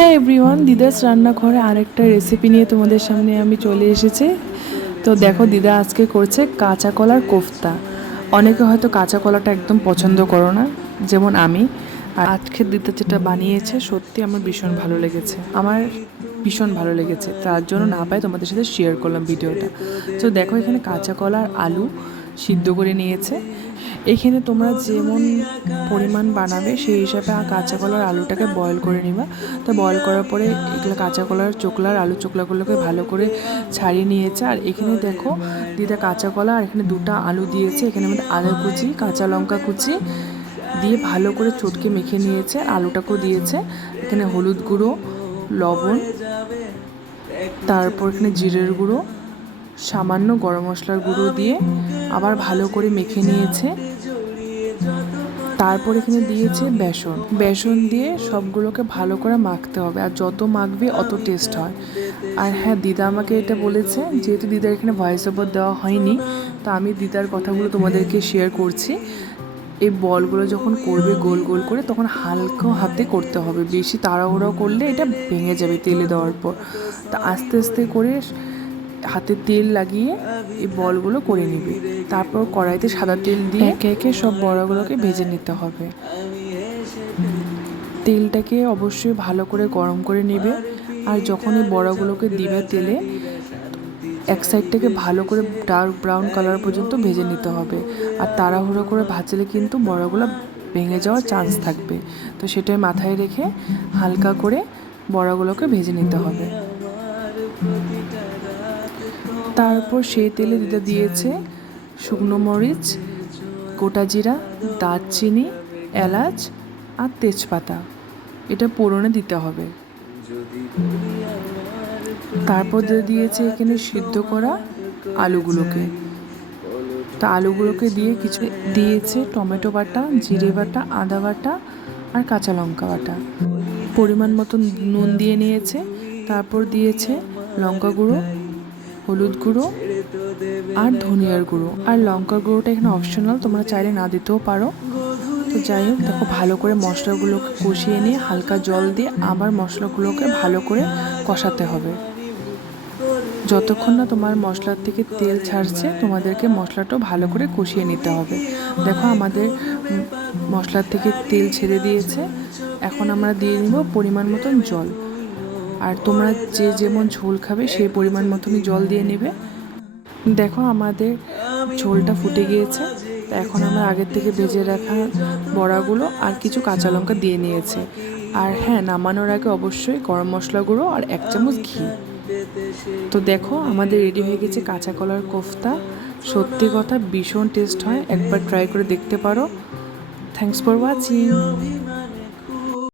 হ্যাঁ এভরিওয়ান দিদাস রান্নাঘরে আরেকটা রেসিপি নিয়ে তোমাদের সামনে আমি চলে এসেছি। তো দেখো দিদা আজকে করছে কাঁচা কলার কোফতা। অনেকে হয়তো কাঁচা কলাটা একদম পছন্দ করো না, যেমন আমি। আর আজকে দিদা যেটা বানিয়েছে, সত্যি আমার ভীষণ ভালো লেগেছে। আমার ভীষণ ভালো লেগেছে। তার জন্য না পাই তোমাদের সাথে শেয়ার করলাম ভিডিওটা। তো দেখো এখানে কাঁচা কলার আলু সিদ্ধ করে নিয়েছে। এখানে তোমরা যেমন পরিমাণ বানাবে, সেই হিসাবে কাঁচা কলার আলুটাকে বয়ল করে নিবা। তো বয়েল করার পরে এগুলো কাঁচা কলার চোকলার আলু চোকলাগুলোকে ভালো করে ছাড়িয়ে নিয়েছে। আর এখানে দেখো, দিদা কাঁচা কলা আর এখানে দুটো আলু দিয়েছে। এখানে আমাদের আলু কুচি, কাঁচা লঙ্কা কুচি দিয়ে ভালো করে চটকে মেখে নিয়েছে। আলুটাকেও দিয়েছে। এখানে হলুদ গুঁড়ো, লবণ, তারপর এখানে জিরের গুঁড়ো, সামান্য গরম মশলার গুঁড়ো দিয়ে আবার ভালো করে মেখে নিয়েছে। তারপর এখানে দিয়েছে বেসন। বেসন দিয়ে সবগুলোকে ভালো করে মাখতে হবে, আর যত মাখবে অত টেস্ট হয়। আর হ্যাঁ দিদা আমাকে এটা বলেছে, যেহেতু দিদার এখানে ভয়েস ওভার দেওয়া হয়নি, তো আমি দিদার কথাগুলো তোমাদেরকে শেয়ার করছি। এই বলগুলো যখন করবে গোল গোল করে, তখন হালকা হাতে করতে হবে। বেশি তাড়াহুড়ো করলে এটা ভেঙে যাবে তেলে দেওয়ার পর। তা আস্তে আস্তে করে হাতে তেল লাগিয়ে এই বলগুলো করে নিবে। তারপর কড়াইতে সাদা তেল দিয়ে একে একে সব বড়াগুলোকে ভেজে নিতে হবে। তেলটাকে অবশ্যই ভালো করে গরম করে নেবে। আর যখন এই বড়াগুলোকে দিবে তেলে এক সাইডটাকে ভালো করে ডার্ক ব্রাউন কালার পর্যন্ত ভেজে নিতে হবে। আর তাড়াহুড়ো করে ভাজলে কিন্তু বড়াগুলো ভেঙে যাওয়ার চান্স থাকবে। তো সেটাই মাথায় রেখে হালকা করে বড়াগুলোকে ভেজে নিতে হবে। তারপর সেই তেলে দিতে দিয়েছে, শুকনো মরিচ, গোটা জিরা, দারচিনি, এলাচ আর তেজপাতা। এটা পোড়নে দিতে হবে। তারপর দিয়ে দিয়েছে এখানে সিদ্ধ করা আলুগুলোকে। তা আলুগুলোকে দিয়ে কিছু দিয়েছে টমেটো বাটা, জিরে বাটা, আদা বাটা আর কাঁচা লঙ্কা বাটা। পরিমাণ মতো নুন দিয়ে নিয়েছে। তারপর দিয়েছে লঙ্কা গুঁড়ো হলুদ গুঁড়ো আর ধনিয়ার গুঁড়ো। আর লঙ্কার গুঁড়োটা এখানে অপশনাল তোমরা চাইলে না দিতেও পারো। তো যাই হোক, দেখো ভালো করে মশলাগুলোকে কষিয়ে নিয়ে হালকা জল দিয়ে আবার মশলাগুলোকে ভালো করে কষাতে হবে। যতক্ষণ না তোমার মশলার থেকে তেল ছাড়ছে, তোমাদেরকে মশলাটাও ভালো করে কষিয়ে নিতে হবে। দেখো আমাদের মশলার থেকে তেল ছেড়ে দিয়েছে। এখন আমরা দিয়ে নিব পরিমাণ মতন জল। আর তোমরা যে যেমন ঝোল খাবে, সেই পরিমাণ মতনই জল দিয়ে নেবে। দেখো আমাদের ঝোলটা ফুটে গিয়েছে। তো এখন আমরা আগের থেকে ভেজে রাখা বড়াগুলো আর কিছু কাঁচা লঙ্কা দিয়ে নিয়েছে। আর হ্যাঁ নামানোর আগে অবশ্যই গরম মশলা গুঁড়ো আর এক চামচ ঘি। তো দেখো আমাদের রেডি হয়ে গেছে কাঁচা কলার কোফতা। সত্যি কথা ভীষণ টেস্ট হয়, একবার ট্রাই করে দেখতে পারো। Thanks for watching